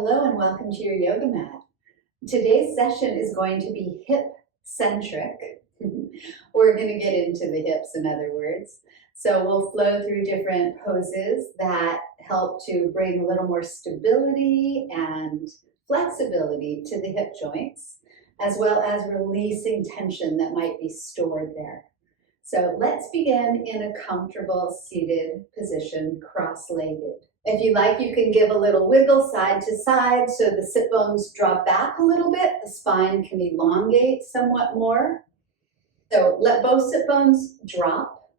Hello and welcome to your yoga mat. Today's session is going to be hip-centric. We're going to get into the hips, in other words. So we'll flow through different poses that help to bring a little more stability and flexibility to the hip joints, as well as releasing tension that might be stored there. So let's begin in a comfortable seated position, cross-legged. If you like, you can give a little wiggle side to side so the sit bones drop back a little bit. The spine can elongate somewhat more. So let both sit bones drop.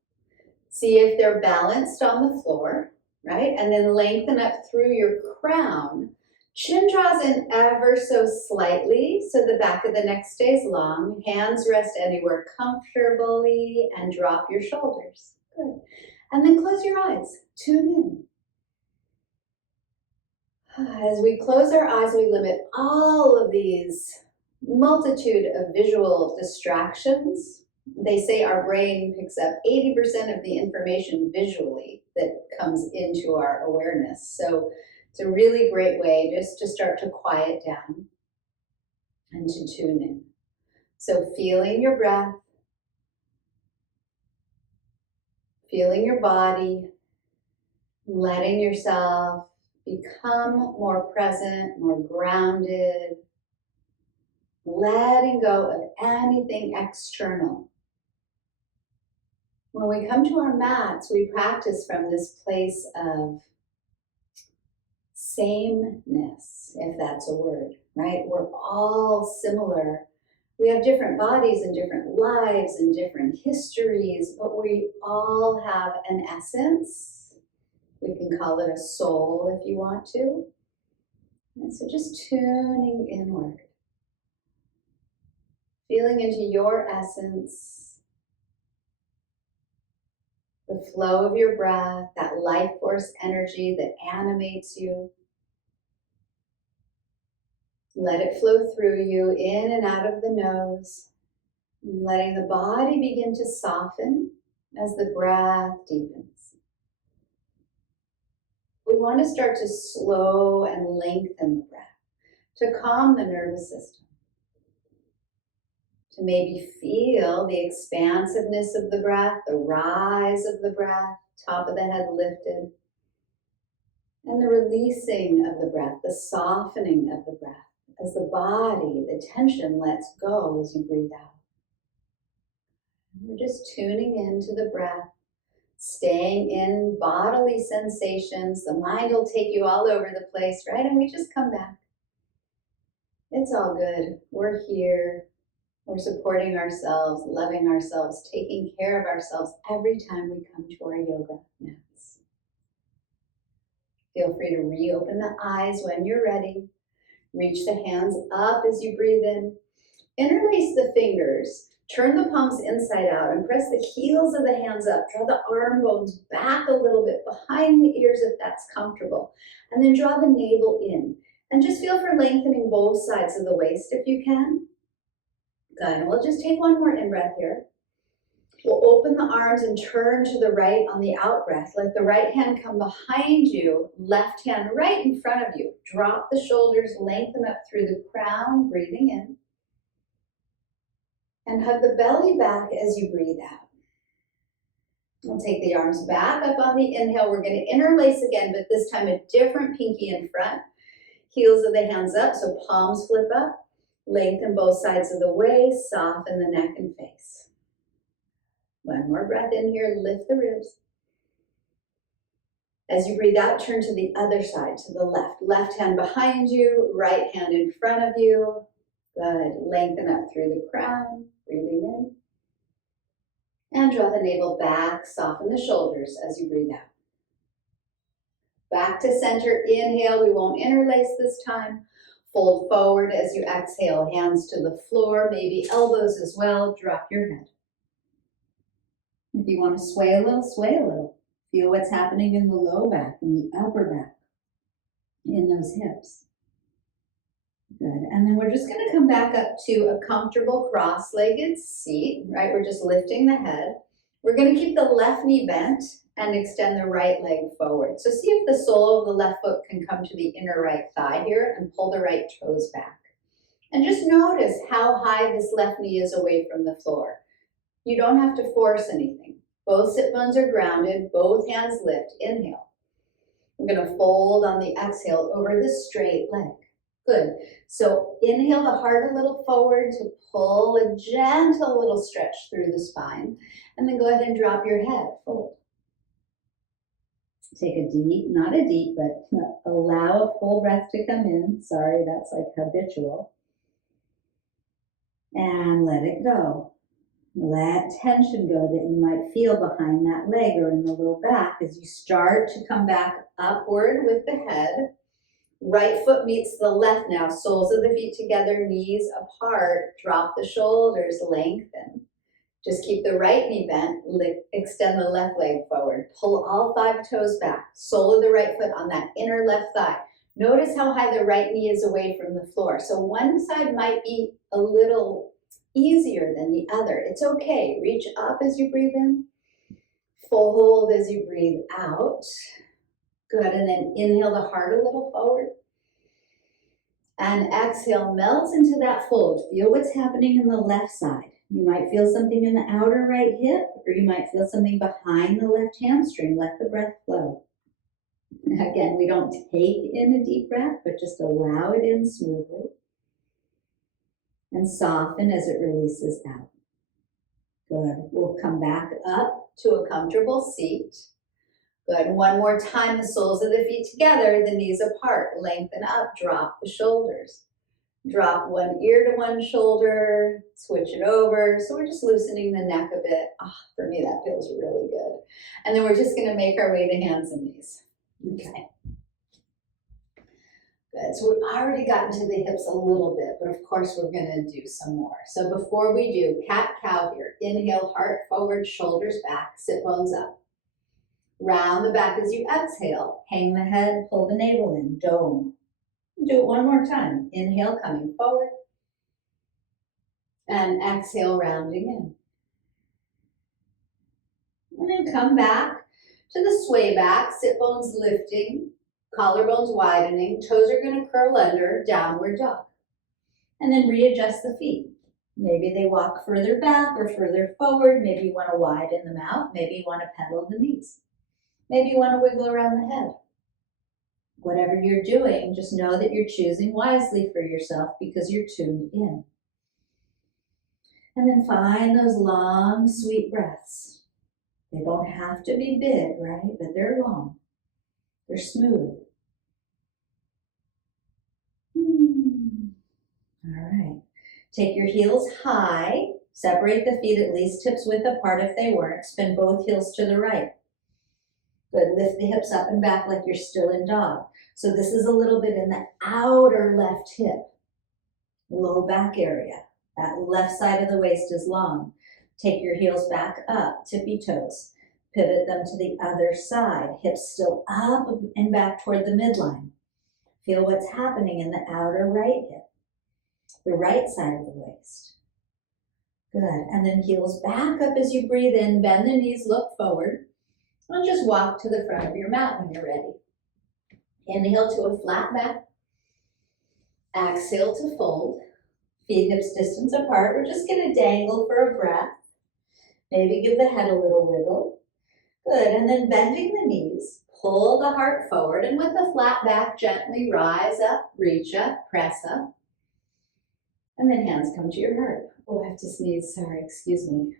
See if they're balanced on the floor, right? And then lengthen up through your crown. Chin draws in ever so slightly so the back of the neck stays long. Hands rest anywhere comfortably and drop your shoulders. Good. And then close your eyes. Tune in. As we close our eyes, we limit all of these multitude of visual distractions. They say our brain picks up 80% of the information visually that comes into our awareness. So it's a really great way just to start to quiet down and to tune in. So feeling your breath, feeling your body, letting yourself become more present, more grounded, letting go of anything external. When we come to our mats, we practice from this place of sameness, if that's a word, right? We're all similar. We have different bodies and different lives and different histories, but we all have an essence. We can call it a soul if you want to. And so just tuning inward. Feeling into your essence. The flow of your breath, that life force energy that animates you. Let it flow through you, in and out of the nose. Letting the body begin to soften as the breath deepens. We want to start to slow and lengthen the breath, to calm the nervous system, to maybe feel the expansiveness of the breath, the rise of the breath, top of the head lifted, and the releasing of the breath, the softening of the breath, as the body, the tension lets go as you breathe out. We're just tuning into the breath, staying in bodily sensations. The mind will take you all over the place, right? And we just come back. It's all good. We're here. We're supporting ourselves, loving ourselves, taking care of ourselves every time we come to our yoga mats. Feel free to reopen the eyes when you're ready. Reach the hands up as you breathe in. Interlace the fingers. Turn the palms inside out and press the heels of the hands up. Draw the arm bones back a little bit behind the ears if that's comfortable. And then draw the navel in. And just feel for lengthening both sides of the waist if you can. Good. And we'll just take one more in-breath here. We'll open the arms and turn to the right on the out-breath. Let the right hand come behind you, left hand right in front of you. Drop the shoulders, lengthen up through the crown, breathing in. And hug the belly back as you breathe out. We'll take the arms back up on the inhale. We're going to interlace again, but this time a different pinky in front. Heels of the hands up, so palms flip up. Lengthen both sides of the waist, soften the neck and face. One more breath in here, lift the ribs. As you breathe out, turn to the other side, to the left. Left hand behind you, right hand in front of you. Good. Lengthen up through the crown, breathing in. And draw the navel back, soften the shoulders as you breathe out. Back to center, inhale, we won't interlace this time. Fold forward as you exhale, hands to the floor, maybe elbows as well, drop your head. If you want to sway a little, sway a little. Feel what's happening in the low back, in the upper back, in those hips. Good, and then we're just going to come back up to a comfortable cross-legged seat, right? We're just lifting the head. We're going to keep the left knee bent And extend the right leg forward. So see if the sole of the left foot can come to the inner right thigh here and pull the right toes back. And just notice how high this left knee is away from the floor. You don't have to force anything. Both sit bones are grounded, both hands lift. Inhale. We're going to fold on the exhale over the straight leg. Good. So inhale the heart a little forward to pull a gentle little stretch through the spine. And then go ahead and drop your head. Fold. Take a deep, not a deep, but allow a full breath to come in. Sorry, that's like habitual. And let it go. Let tension go that you might feel behind that leg or in the low back as you start to come back upward with the head. Right foot meets the left now. Soles of the feet together, knees apart. Drop the shoulders, lengthen. Just keep the right knee bent, extend the left leg forward. Pull all 5 toes back. Sole of the right foot on that inner left thigh. Notice how high the right knee is away from the floor. So one side might be a little easier than the other. It's okay. Reach up as you breathe in. Fold as you breathe out. Good. And then inhale the heart a little forward. And exhale, melt into that fold. Feel what's happening in the left side. You might feel something in the outer right hip, or you might feel something behind the left hamstring. Let the breath flow. Again, we don't take in a deep breath, but just allow it in smoothly. And soften as it releases out. Good. We'll come back up to a comfortable seat. Good. And one more time, the soles of the feet together, the knees apart. Lengthen up, drop the shoulders. Drop one ear to one shoulder, switch it over. So we're just loosening the neck a bit. For me, that feels really good. And then we're just going to make our way to hands and knees. Okay. Good. So we've already gotten to the hips a little bit, but of course we're going to do some more. So before we do, cat-cow here. Inhale, heart forward, shoulders back, sit bones up. Round the back as you exhale. Hang the head, pull the navel in, dome. Do it one more time. Inhale, coming forward. And exhale, rounding in. And then come back to the sway back, sit bones lifting, collarbones widening, toes are going to curl under, downward dog. And then readjust the feet. Maybe they walk further back or further forward. Maybe you want to widen them out. Maybe you want to pedal the knees. Maybe you want to wiggle around the head. Whatever you're doing, just know that you're choosing wisely for yourself because you're tuned in. And then find those long, sweet breaths. They don't have to be big, right? But they're long. They're smooth. All right. Take your heels high. Separate the feet at least hips width apart if they weren't. Spin both heels to the right. Good. Lift the hips up and back like you're still in dog. So this is a little bit in the outer left hip, low back area. That left side of the waist is long. Take your heels back up, tippy toes. Pivot them to the other side. Hips still up and back toward the midline. Feel what's happening in the outer right hip, the right side of the waist. Good. And then heels back up as you breathe in. Bend the knees, look forward. And just walk to the front of your mat when you're ready. Inhale to a flat back. Exhale to fold. Feet hips distance apart. We're just going to dangle for a breath. Maybe give the head a little wiggle. Good. And then bending the knees. Pull the heart forward. And with a flat back, gently rise up, reach up, press up. And then hands come to your heart. Oh, I have to sneeze. Sorry. Excuse me.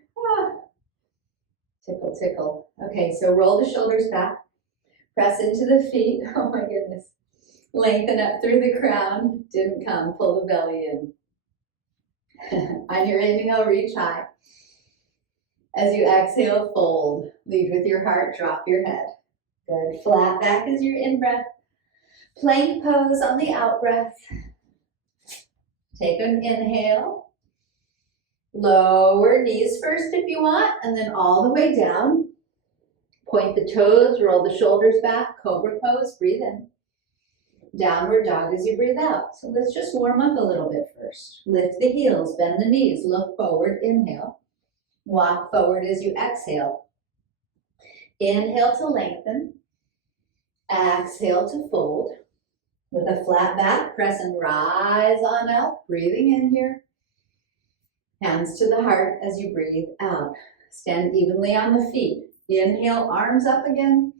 Tickle, tickle. Okay, so roll the shoulders back. Press into the feet. Oh my goodness. Lengthen up through the crown. Didn't come. Pull the belly in. On your inhale, reach high. As you exhale, fold. Lead with your heart. Drop your head. Good. Flat back as your in-breath. Plank pose on the out-breath. Take an inhale. Lower knees first if you want, and then all the way down. Point the toes, roll the shoulders back, cobra pose, breathe in. Downward dog as you breathe out. So let's just warm up a little bit first. Lift the heels, bend the knees, look forward, inhale. Walk forward as you exhale. Inhale to lengthen. Exhale to fold. With a flat back, press and rise on up. Breathing in here. Hands to the heart as you breathe out. Stand evenly on the feet. Inhale, arms up again.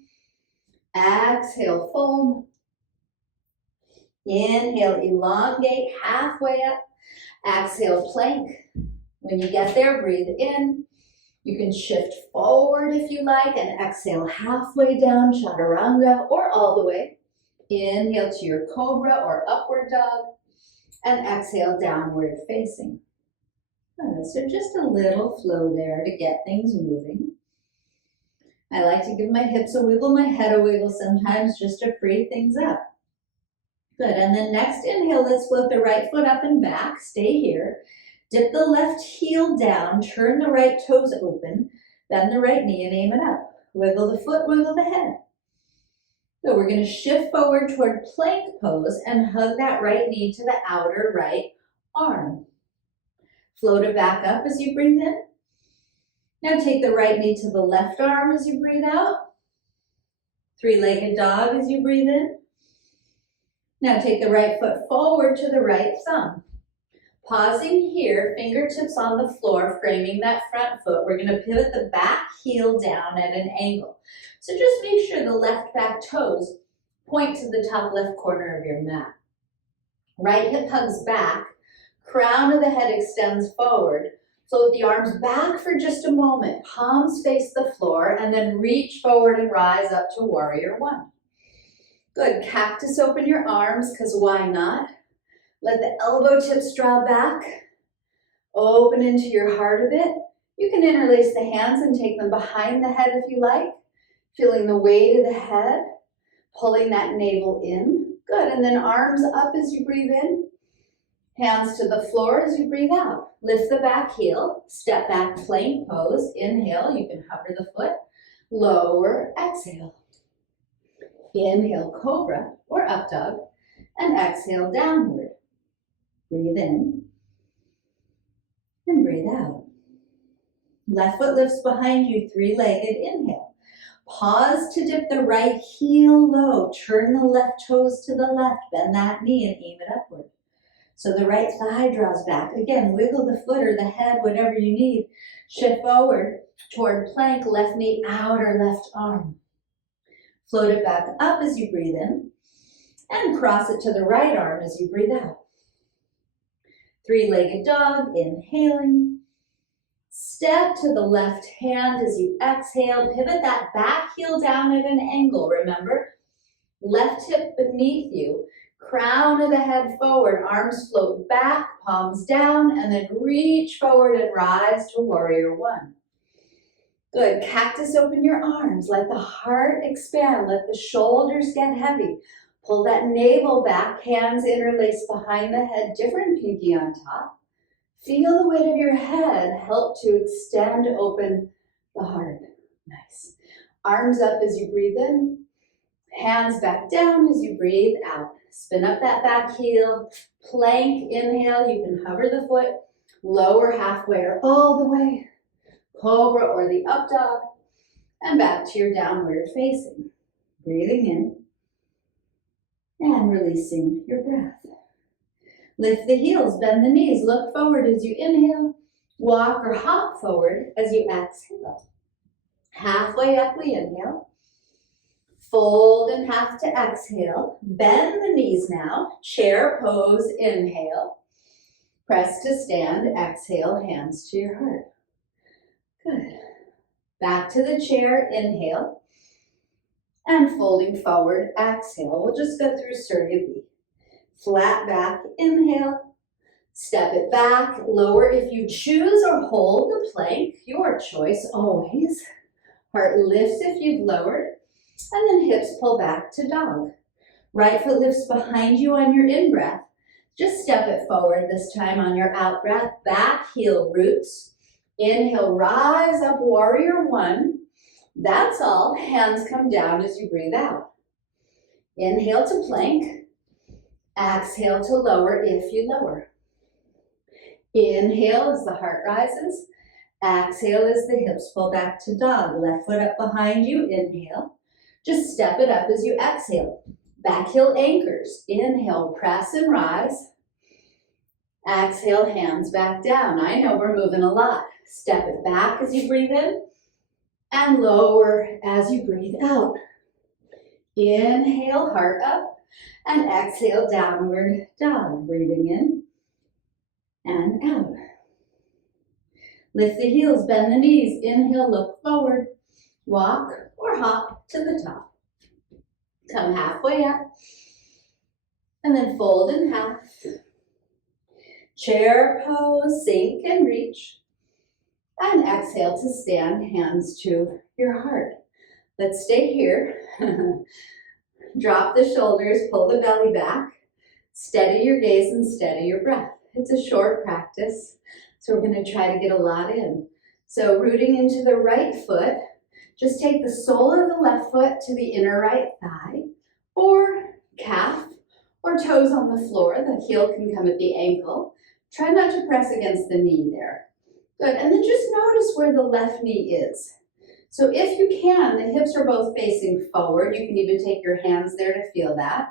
Exhale, fold. Inhale, elongate halfway up. Exhale, plank. When you get there, breathe in. You can shift forward if you like and exhale halfway down, chaturanga, or all the way. Inhale to your cobra or upward dog, and exhale, downward facing. Good. So just a little flow there to get things moving. I like to give my hips a wiggle, my head a wiggle sometimes just to free things up. Good, and then next inhale, let's float the right foot up and back. Stay here. Dip the left heel down, turn the right toes open, bend the right knee and aim it up. Wiggle the foot, wiggle the head. So we're going to shift forward toward plank pose and hug that right knee to the outer right arm. Float it back up as you breathe in. Now take the right knee to the left arm as you breathe out. Three-legged dog as you breathe in. Now take the right foot forward to the right thumb. Pausing here, fingertips on the floor, framing that front foot. We're going to pivot the back heel down at an angle. So just make sure the left back toes point to the top left corner of your mat. Right hip hugs back, crown of the head extends forward. Float the arms back for just a moment. Palms face the floor and then reach forward and rise up to warrior one. Good, cactus open your arms because why not? Let the elbow tips draw back. Open into your heart a bit. You can interlace the hands and take them behind the head if you like. Feeling the weight of the head, pulling that navel in. Good, and then arms up as you breathe in. Hands to the floor as you breathe out. Lift the back heel, step back plank pose. Inhale, you can hover the foot. Lower, exhale. Inhale, cobra or up dog, and exhale, downward. Breathe in and breathe out. Left foot lifts behind you, three-legged inhale. Pause to dip the right heel low. Turn the left toes to the left. Bend that knee and aim it upward. So the right thigh draws back. Again, wiggle the foot or the head, whatever you need. Shift forward toward plank, left knee out or left arm. Float it back up as you breathe in and cross it to the right arm as you breathe out. Three-legged dog, inhaling. Step to the left hand as you exhale. Pivot that back heel down at an angle. Remember, left hip beneath you. Crown of the head forward. Arms float back, palms down, and then reach forward and rise to warrior one. Good. Cactus open your arms. Let the heart expand. Let the shoulders get heavy. Pull that navel back, hands interlace behind the head, different pinky on top. Feel the weight of your head help to extend open the heart. Nice. Arms up as you breathe in. Hands back down as you breathe out. Spin up that back heel. Plank, inhale. You can hover the foot. Lower halfway or all the way. Cobra or the up dog. And back to your downward facing. Breathing in. And releasing your breath. Lift the heels, bend the knees, look forward as you inhale. Walk or hop forward as you exhale. Halfway up we inhale. Fold in half to exhale. Bend the knees now. Chair pose, inhale. Press to stand, exhale, hands to your heart. Good. Back to the chair, inhale. And folding forward, exhale. We'll just go through Surya B. Flat back, inhale. Step it back, lower if you choose or hold the plank, your choice always. Heart lifts if you've lowered, and then hips pull back to dog. Right foot lifts behind you on your in-breath. Just step it forward this time on your out-breath. Back heel roots. Inhale, rise up, warrior one. That's all. Hands come down as you breathe out. Inhale to plank. Exhale to lower if you lower. Inhale as the heart rises. Exhale as the hips pull back to dog. Left foot up behind you, inhale. Just step it up as you exhale. Back heel anchors. Inhale, press and rise. Exhale, hands back down. I know we're moving a lot. Step it back as you breathe in and lower as you breathe out. Inhale, heart up, and exhale, downward dog. Breathing in and out. Lift the heels, bend the knees. Inhale, look forward. Walk or hop to the top. Come halfway up, and then fold in half. Chair pose, sink and reach. And exhale to stand, hands to your heart. Let's stay here. Drop the shoulders, pull the belly back. Steady your gaze and steady your breath. It's a short practice, so we're going to try to get a lot in. So rooting into the right foot, just take the sole of the left foot to the inner right thigh, or calf, or toes on the floor. The heel can come at the ankle. Try not to press against the knee there. Good, and then just notice where the left knee is. So if you can, the hips are both facing forward. You can even take your hands there to feel that.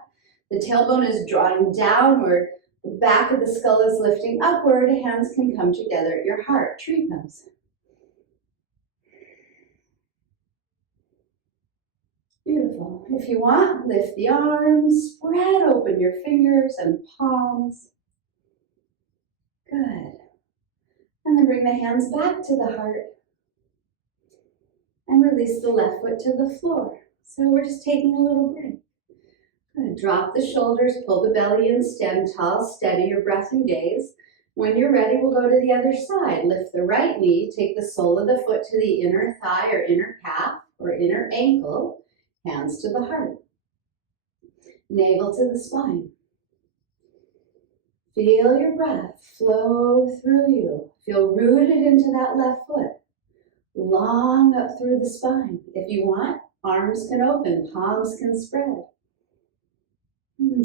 The tailbone is drawing downward. The back of the skull is lifting upward. Hands can come together at your heart. Tree pose. Beautiful. If you want, lift the arms, spread open your fingers and palms. Good. And then bring the hands back to the heart. And release the left foot to the floor. So we're just taking a little break. Good. Drop the shoulders, pull the belly in, stand tall, steady your breath and gaze. When you're ready, we'll go to the other side. Lift the right knee, take the sole of the foot to the inner thigh or inner calf or inner ankle, hands to the heart. Navel to the spine. Feel your breath flow through you. Feel rooted into that left foot. Long up through the spine. If you want, arms can open, palms can spread.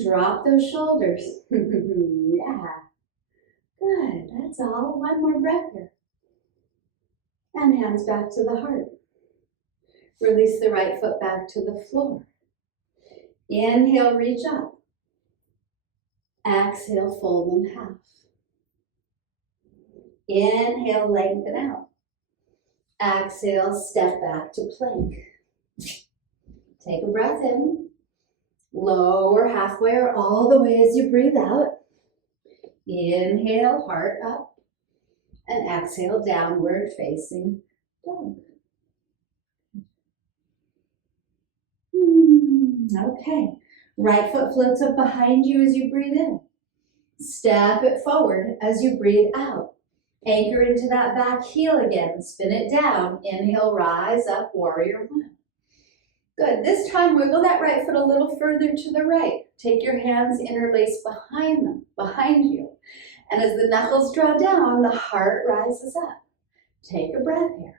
Drop those shoulders. Yeah. Good, that's all. One more breath here. And hands back to the heart. Release the right foot back to the floor. Inhale, reach up. Exhale, fold in half. Inhale, lengthen out. Exhale, step back to plank. Take a breath in. Lower halfway or all the way as you breathe out. Inhale, heart up. And exhale, downward facing dog. Okay. Right foot floats up behind you as you breathe in. Step it forward as you breathe out. Anchor into that back heel again. Spin it down. Inhale, rise up, warrior one. Good. This time, wiggle that right foot a little further to the right. Take your hands, interlace behind you. And as the knuckles draw down, the heart rises up. Take a breath here.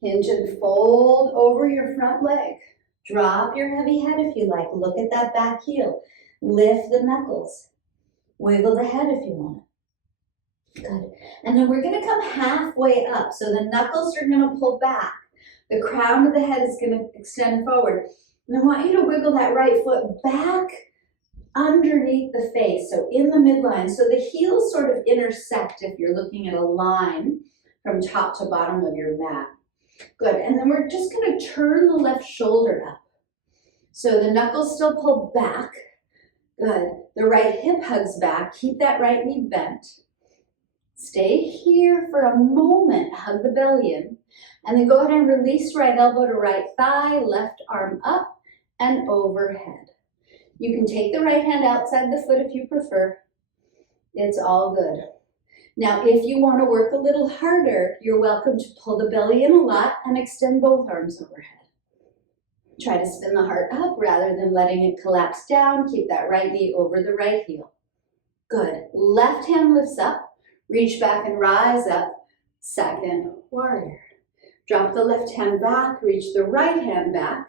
Hinge and fold over your front leg. Drop your heavy head if you like. Look at that back heel. Lift the knuckles. Wiggle the head if you want. Good. And then we're going to come halfway up. So the knuckles are going to pull back. The crown of the head is going to extend forward. And I want you to wiggle that right foot back underneath the face, so in the midline. So the heels sort of intersect if you're looking at a line from top to bottom of your mat. Good. And then we're just going to turn the left shoulder up. So the knuckles still pull back. Good. The right hip hugs back. Keep that right knee bent. Stay here for a moment. Hug the belly in. And then go ahead and release right elbow to right thigh, left arm up and overhead. You can take the right hand outside the foot if you prefer. It's all good. Now, if you want to work a little harder, you're welcome to pull the belly in a lot and extend both arms overhead. Try to spin the heart up rather than letting it collapse down. Keep that right knee over the right heel. Good. Left hand lifts up. Reach back and rise up. Second warrior. Drop the left hand back. Reach the right hand back.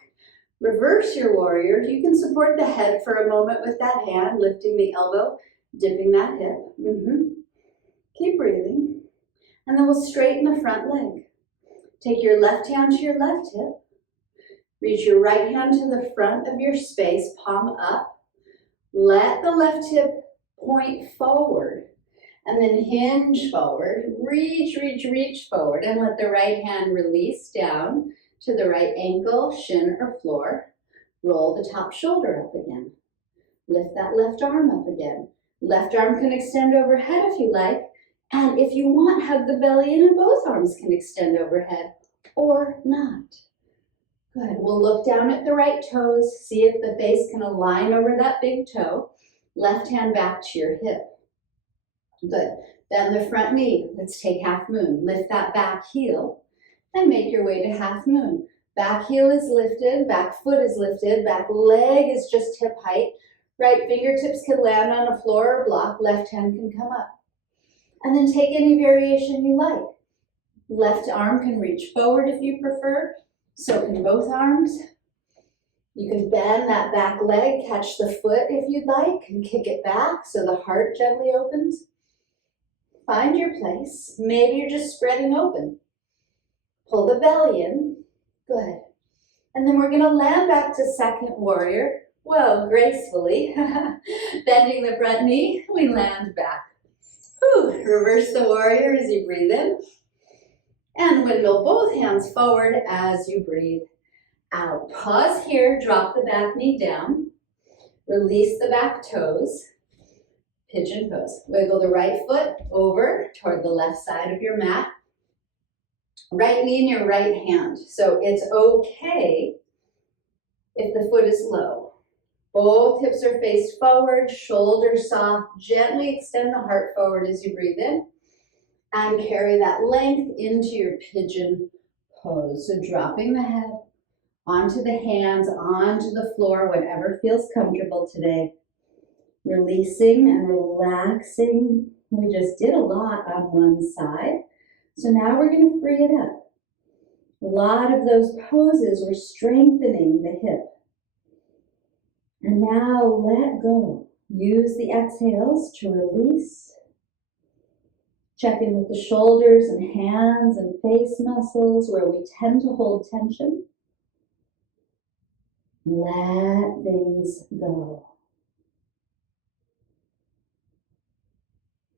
Reverse your warrior. You can support the head for a moment with that hand, lifting the elbow, dipping that hip. Keep breathing. And then we'll straighten the front leg. Take your left hand to your left hip. Reach your right hand to the front of your space, palm up. Let the left hip point forward. And then hinge forward. Reach, reach, reach forward. And let the right hand release down to the right ankle, shin, or floor. Roll the top shoulder up again. Lift that left arm up again. Left arm can extend overhead if you like. And if you want, hug the belly in and both arms can extend overhead or not. Good. We'll look down at the right toes. See if the face can align over that big toe. Left hand back to your hip. Good. Bend the front knee. Let's take half moon. Lift that back heel and make your way to half moon. Back heel is lifted, back foot is lifted, back leg is just hip height. Right fingertips can land on a floor or block, left hand can come up. And then take any variation you like. Left arm can reach forward if you prefer, so can both arms. You can bend that back leg, catch the foot if you'd like, and kick it back so the heart gently opens. Find your place. Maybe you're just spreading open. Pull the belly in. Good. And then we're going to land back to second warrior. Whoa, gracefully. Bending the front knee, we land back. Whew. Reverse the warrior as you breathe in. And windmill both hands forward as you breathe out. Pause here, drop the back knee down. Release the back toes. Pigeon pose. Wiggle the right foot over toward the left side of your mat. Right knee in your right hand. So it's okay if the foot is low. Both hips are faced forward, shoulders soft. Gently extend the heart forward as you breathe in. And carry that length into your pigeon pose. So dropping the head onto the hands, onto the floor, whatever feels comfortable today. Releasing and relaxing. We just did a lot on one side. So now we're going to free it up. A lot of those poses were strengthening the hip. And now let go. Use the exhales to release. Check in with the shoulders and hands and face muscles where we tend to hold tension. Let things go.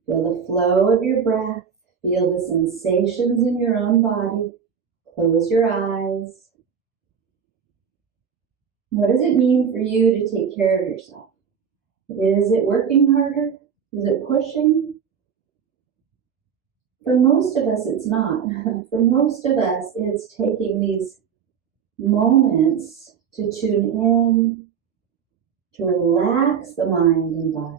Feel the flow of your breath. Feel the sensations in your own body. Close your eyes. What does it mean for you to take care of yourself? Is it working harder? Is it pushing? For most of us, it's not. For most of us, it's taking these moments to tune in, to relax the mind and body.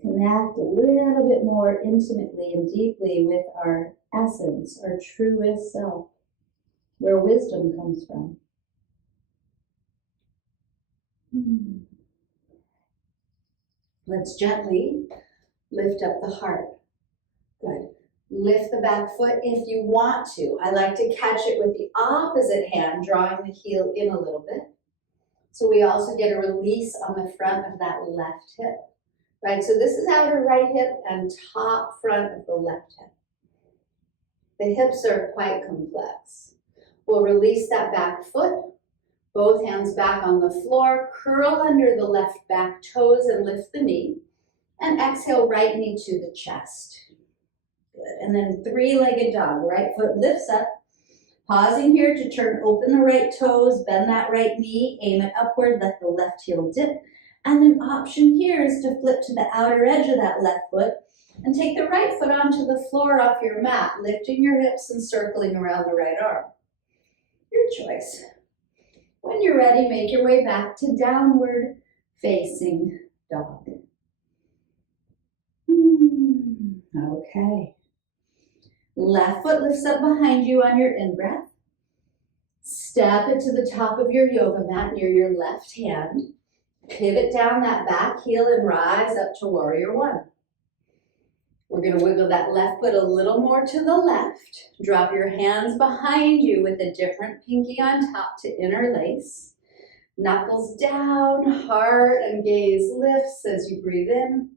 Connect a little bit more intimately and deeply with our essence, our truest self, where wisdom comes from. Let's gently lift up the heart. Good. Lift the back foot if you want to. I like to catch it with the opposite hand, drawing the heel in a little bit. So we also get a release on the front of that left hip. Right, so this is outer right hip and top front of the left hip. The hips are quite complex. We'll release that back foot, both hands back on the floor, curl under the left back toes and lift the knee, and exhale right knee to the chest. Good, and then three-legged dog. Right foot lifts up, pausing here to turn open the right toes, bend that right knee, aim it upward, let the left heel dip. And then option here is to flip to the outer edge of that left foot and take the right foot onto the floor off your mat, lifting your hips and circling around the right arm. Your choice. When you're ready, make your way back to downward facing dog. Okay. Left foot lifts up behind you on your in-breath. Step it to the top of your yoga mat near your left hand. Pivot down that back heel and rise up to warrior one. We're going to wiggle that left foot a little more to the left. Drop your hands behind you with a different pinky on top to interlace. Knuckles down, heart and gaze lifts as you breathe in.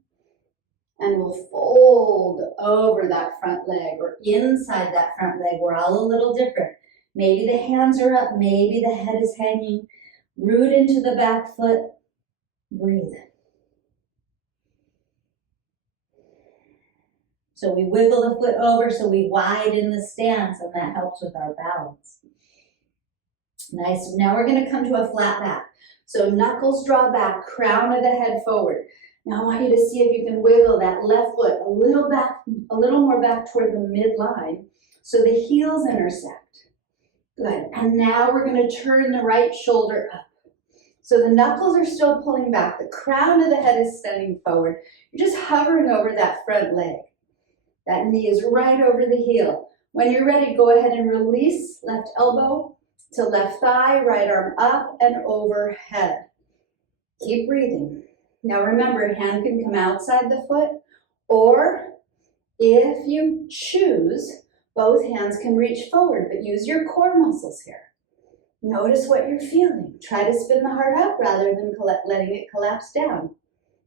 And we'll fold over that front leg or inside that front leg. We're all a little different. Maybe the hands are up, maybe the head is hanging. Root into the back foot. Breathe. So we wiggle the foot over so we widen the stance, and that helps with our balance. Nice. Now we're going to come to a flat back. So knuckles draw back, crown of the head forward. Now I want you to see if you can wiggle that left foot a little more back toward the midline so the heels intersect. Good. And now we're going to turn the right shoulder up. So the knuckles are still pulling back. The crown of the head is standing forward. You're just hovering over that front leg. That knee is right over the heel. When you're ready, go ahead and release left elbow to left thigh, right arm up and overhead. Keep breathing. Now remember, hand can come outside the foot, or if you choose, both hands can reach forward, but use your core muscles here. Notice what you're feeling. Try to spin the heart up rather than letting it collapse down.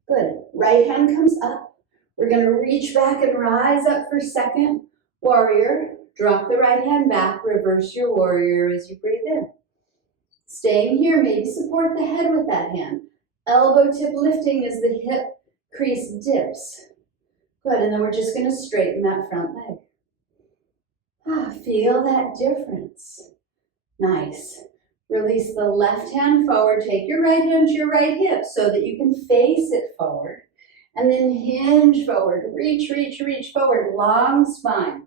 Good. Right hand comes up. We're going to reach back and rise up for second warrior. Drop the right hand back. Reverse your warrior as you breathe in. Staying here, maybe support the head with that hand. Elbow tip lifting as the hip crease dips. Good. And then we're just going to straighten that front leg. Feel that difference. Nice. Release the left hand forward. Take your right hand to your right hip so that you can face it forward. And then hinge forward. Reach, reach, reach forward. Long spine.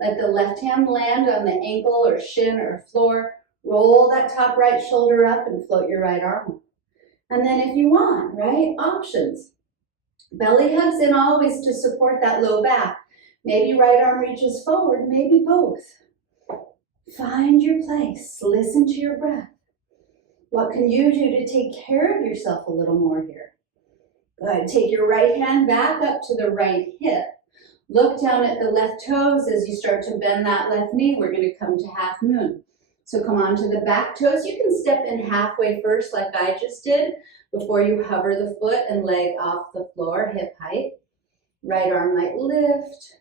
Let the left hand land on the ankle or shin or floor. Roll that top right shoulder up and float your right arm up. And then if you want, right, options. Belly hugs in always to support that low back. Maybe right arm reaches forward, maybe both. Find your place. Listen to your breath. What can you do to take care of yourself a little more here? Good. Take your right hand back up to the right hip. Look down at the left toes as you start to bend that left knee. We're going to come to half moon. So come on to the back toes. You can step in halfway first like I just did before you hover the foot and leg off the floor, hip height. Right arm might lift.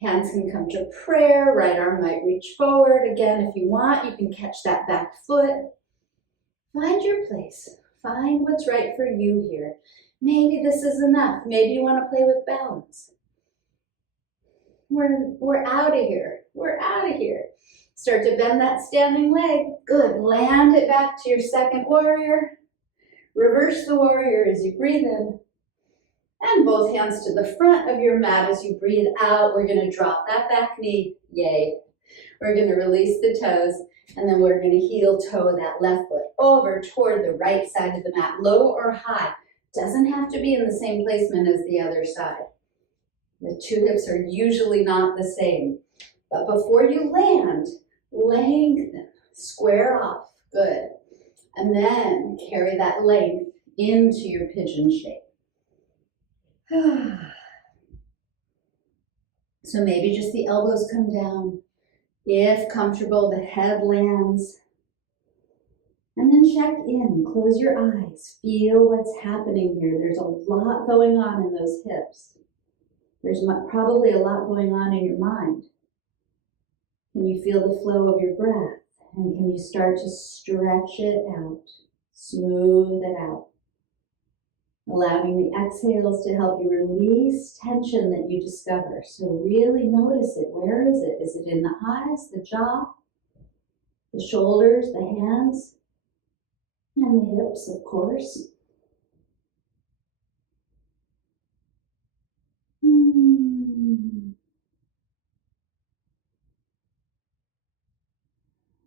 Hands can come to prayer. Right arm might reach forward. Again, if you want, you can catch that back foot. Find your place. Find what's right for you here. Maybe this is enough. Maybe you want to play with balance. We're out of here. We're out of here. Start to bend that standing leg. Good. Land it back to your second warrior. Reverse the warrior as you breathe in. And both hands to the front of your mat as you breathe out. We're going to drop that back knee. Yay. We're going to release the toes. And then we're going to heel toe that left foot over toward the right side of the mat. Low or high. Doesn't have to be in the same placement as the other side. The two hips are usually not the same. But before you land, lengthen. Square off. Good. And then carry that length into your pigeon shape. So maybe just the elbows come down. If comfortable, the head lands. And then check in. Close your eyes. Feel what's happening here. There's a lot going on in those hips. There's probably a lot going on in your mind. Can you feel the flow of your breath? And can you start to stretch it out? Smooth it out. Allowing the exhales to help you release tension that you discover. So really notice it. Where is it? Is it in the eyes, the jaw, the shoulders, the hands, and the hips, of course?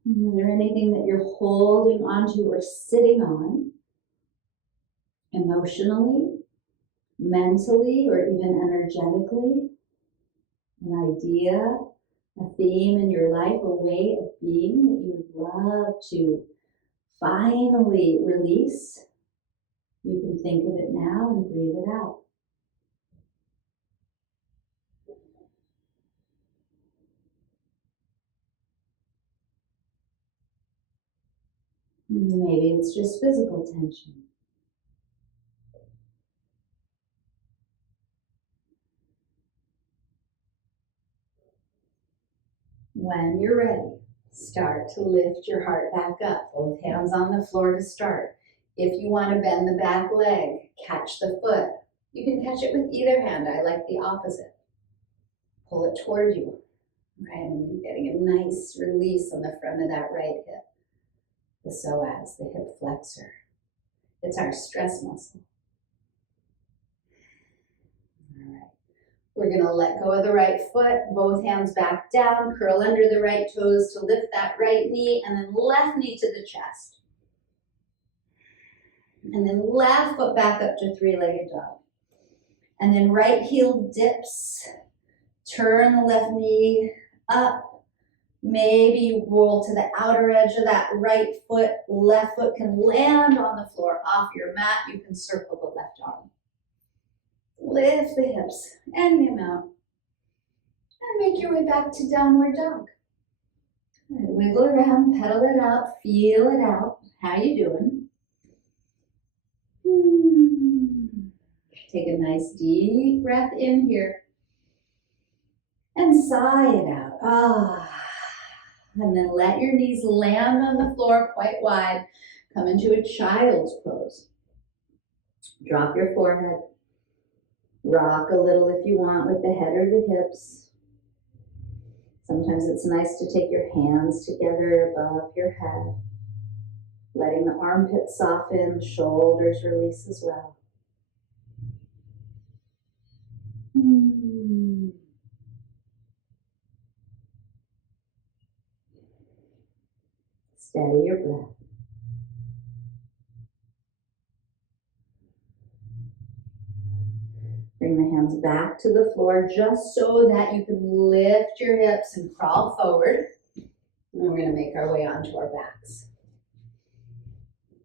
Is there anything that you're holding onto or sitting on? Emotionally, mentally, or even energetically, an idea, a theme in your life, a way of being that you would love to finally release. You can think of it now and breathe it out. Maybe it's just physical tension. When you're ready, start to lift your heart back up. Both hands on the floor to start. If you want to bend the back leg, catch the foot. You can catch it with either hand. I like the opposite. Pull it toward you. Right, and getting a nice release on the front of that right hip. The psoas, the hip flexor. It's our stress muscle. All right. We're going to let go of the right foot, both hands back down, curl under the right toes to lift that right knee, and then left knee to the chest. And then left foot back up to three-legged dog. And then right heel dips. Turn the left knee up. Maybe you roll to the outer edge of that right foot. Left foot can land on the floor off your mat. You can circle the left arm. Lift the hips any amount. And make your way back to downward dog. Right, wiggle around, pedal it out, feel it out. How you doing? Take a nice deep breath in here. And sigh it out. And then let your knees land on the floor quite wide. Come into a child's pose. Drop your forehead. Rock a little if you want with the head or the hips. Sometimes it's nice to take your hands together above your head. Letting the armpits soften, shoulders release as well. Steady your breath. Bring the hands back to the floor just so that you can lift your hips and crawl forward. And we're going to make our way onto our backs.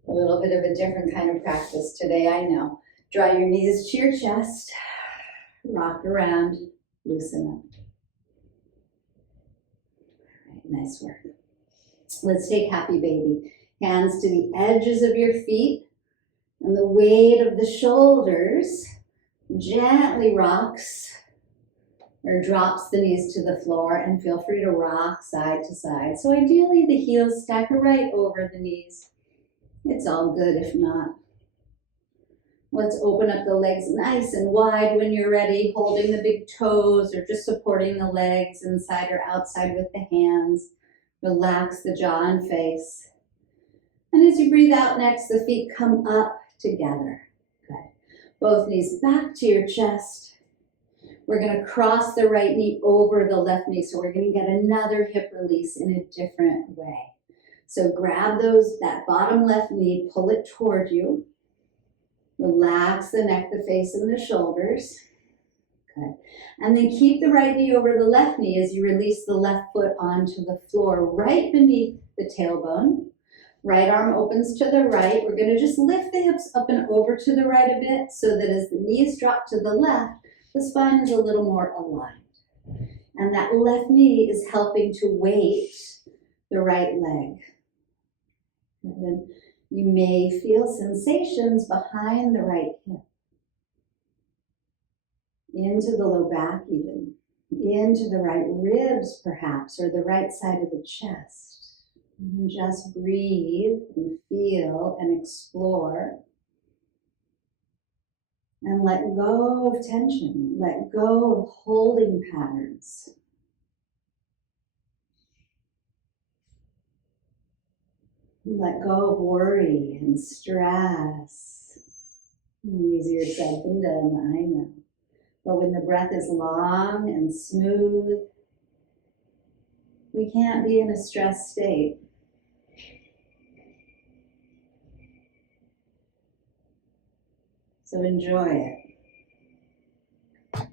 A little bit of a different kind of practice today, I know. Draw your knees to your chest. Rock around. Loosen up. All right, nice work. Let's take happy baby. Hands to the edges of your feet. And the weight of the shoulders gently rocks or drops the knees to the floor, and feel free to rock side to side. So ideally the heels stack right over the knees. It's all good if not. Let's open up the legs nice and wide when you're ready, holding the big toes or just supporting the legs inside or outside with the hands. Relax the jaw and face. And as you breathe out next, the feet come up together. Good. Both knees back to your chest. We're going to cross the right knee over the left knee, so we're going to get another hip release in a different way. So grab that bottom left knee, pull it toward you. Relax the neck, the face, and the shoulders. Good. And then keep the right knee over the left knee as you release the left foot onto the floor right beneath the tailbone. Right arm opens to the right. We're going to just lift the hips up and over to the right a bit so that as the knees drop to the left, the spine is a little more aligned. And that left knee is helping to weight the right leg. And then you may feel sensations behind the right hip. Into the low back even. Into the right ribs perhaps, or the right side of the chest. And just breathe and feel and explore. And let go of tension. Let go of holding patterns. Let go of worry and stress. Easier said than done, I know. But when the breath is long and smooth, we can't be in a stressed state. So enjoy it.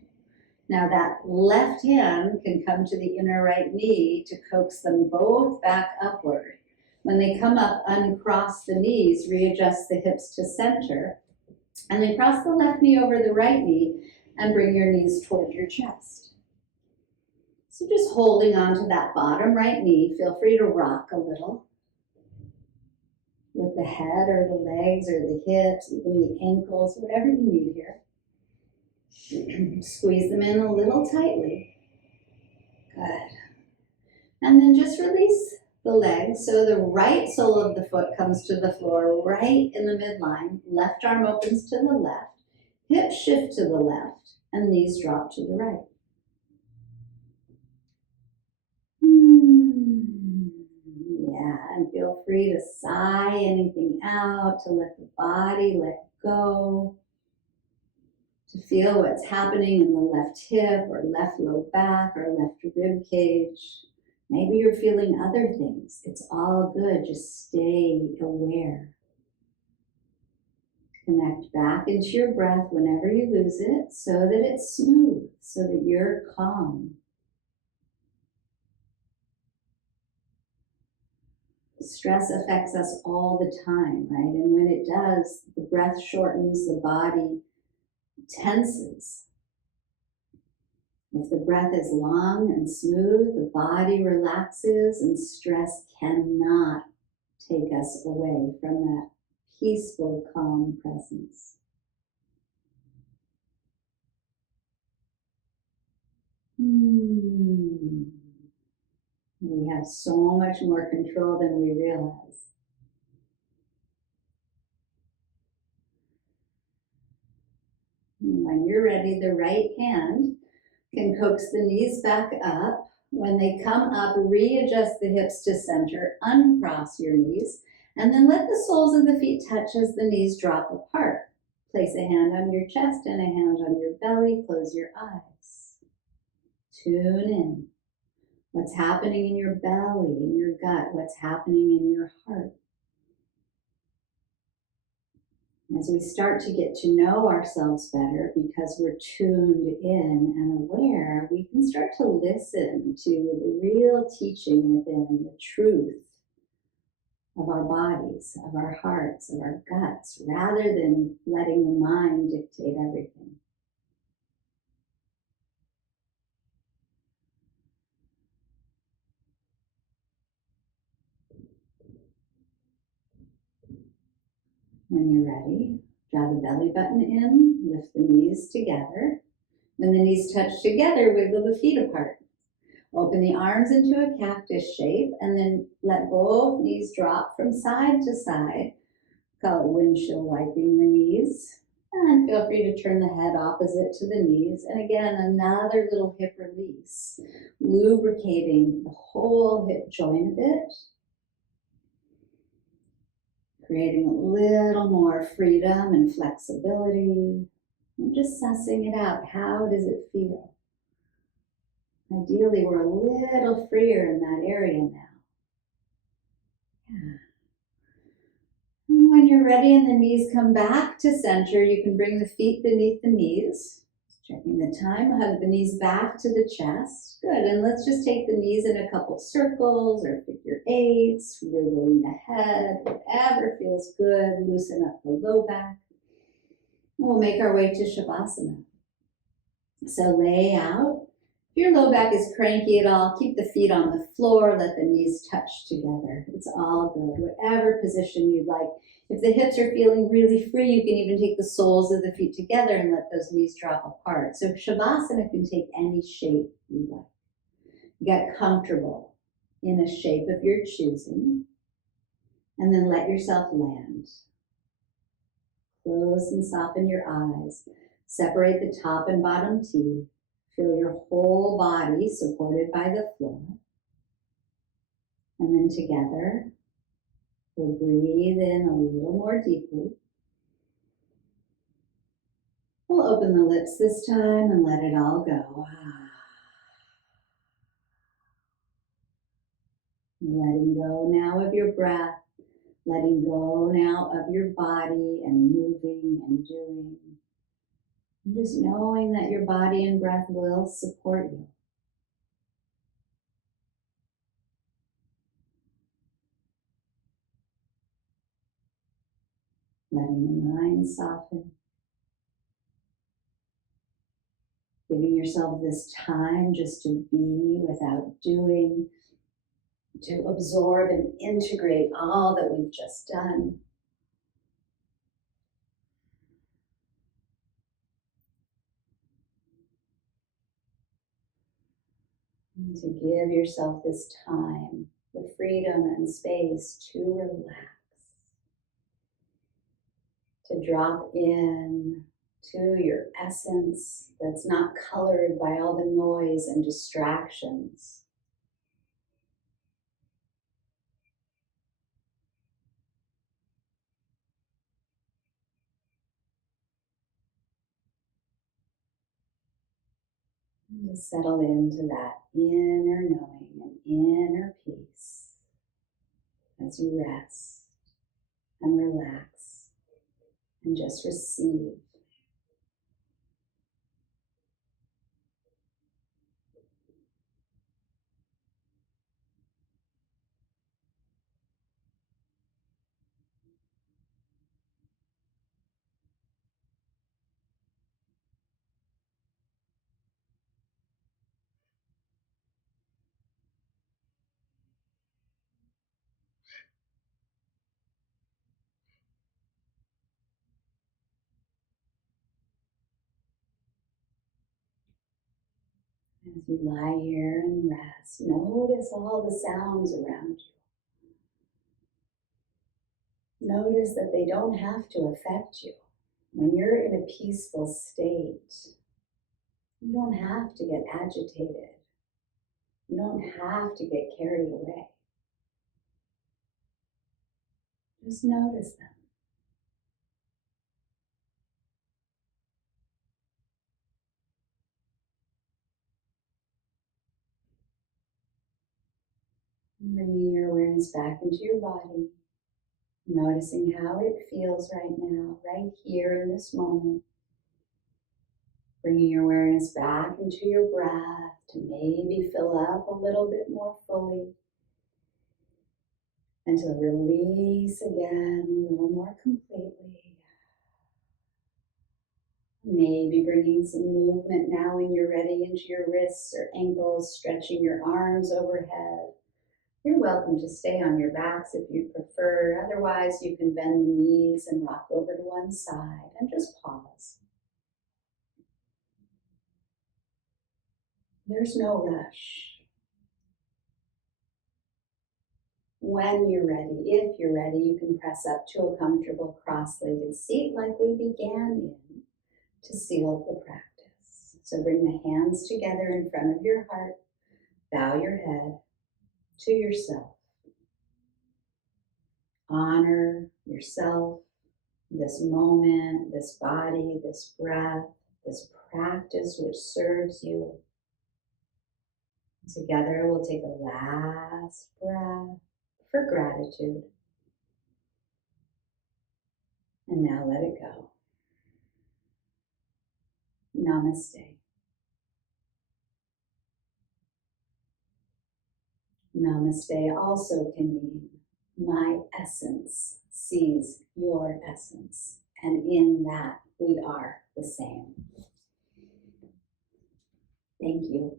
Now that left hand can come to the inner right knee to coax them both back upward. When they come up, uncross the knees, readjust the hips to center, and then cross the left knee over the right knee and bring your knees toward your chest. So just holding on to that bottom right knee, feel free to rock a little. with the head or the legs or the hips, even the ankles, whatever you need here. Squeeze them in a little tightly. Good. And then just release the legs. So the right sole of the foot comes to the floor right in the midline. Left arm opens to the left. Hips shift to the left and knees drop to the right. Yeah, and feel free to sigh anything out, to let the body let go, to feel what's happening in the left hip or left low back or left rib cage. Maybe you're feeling other things. It's all good. Just stay aware. Connect back into your breath whenever you lose it so that it's smooth, so that you're calm. Stress affects us all the time, right? And when it does, the breath shortens, the body tenses. If the breath is long and smooth, the body relaxes, and stress cannot take us away from that peaceful, calm presence. We have so much more control than we realize. When you're ready, the right hand can coax the knees back up. When they come up, readjust the hips to center, uncross your knees, and then let the soles of the feet touch as the knees drop apart. Place a hand on your chest and a hand on your belly. Close your eyes. Tune in. What's happening in your belly, in your gut? What's happening in your heart? As we start to get to know ourselves better because we're tuned in and aware, we can start to listen to the real teaching within, the truth of our bodies, of our hearts, of our guts, rather than letting the mind dictate everything. When you're ready, draw the belly button in, lift the knees together. When the knees touch together, wiggle the feet apart. Open the arms into a cactus shape and then let both knees drop from side to side. Call it windshield wiping the knees. And feel free to turn the head opposite to the knees. And again, another little hip release, lubricating the whole hip joint a bit. Creating a little more freedom and flexibility. I'm just sussing it out. How does it feel? Ideally, we're a little freer in that area now. Yeah. And when you're ready and the knees come back to center, you can bring the feet beneath the knees. Checking the time, hug the knees back to the chest. Good, and let's just take the knees in a couple circles or figure eights, wiggling the head, whatever feels good. Loosen up the low back. And we'll make our way to Shavasana. So lay out. If your low back is cranky at all, keep the feet on the floor, let the knees touch together. It's all good, whatever position you'd like. If the hips are feeling really free, you can even take the soles of the feet together and let those knees drop apart. So Shavasana can take any shape you like. Get comfortable in a shape of your choosing, and then let yourself land. Close and soften your eyes. Separate the top and bottom teeth. Feel your whole body supported by the floor. And then together, we'll breathe in a little more deeply. We'll open the lips this time and let it all go. Letting go now of your breath. Letting go now of your body and moving and doing. And just knowing that your body and breath will support you. Letting the mind soften. Giving yourself this time just to be without doing. to absorb and integrate all that we've just done. And to give yourself this time, the freedom and space to relax, to drop in to your essence that's not colored by all the noise and distractions. And to settle into that inner knowing and inner peace as you rest and relax and just receive. As you lie here and rest, notice all the sounds around you. Notice that they don't have to affect you. When you're in a peaceful state, you don't have to get agitated. You don't have to get carried away. Just notice them. Bringing your awareness back into your body, noticing how it feels right now, right here in this moment. Bringing your awareness back into your breath to maybe fill up a little bit more fully. And to release again a little more completely. Maybe bringing some movement now when you're ready into your wrists or ankles, stretching your arms overhead. You're welcome to stay on your backs if you prefer. Otherwise, you can bend the knees and rock over to one side and just pause. There's no rush. When you're ready, if you're ready, you can press up to a comfortable cross-legged seat like we began in to seal the practice. So bring the hands together in front of your heart, bow your head to yourself. Honor yourself, this moment, this body, this breath, this practice which serves you. Together we'll take a last breath for gratitude. And now let it go. Namaste. Namaste also can mean my essence sees your essence, and in that we are the same. Thank you.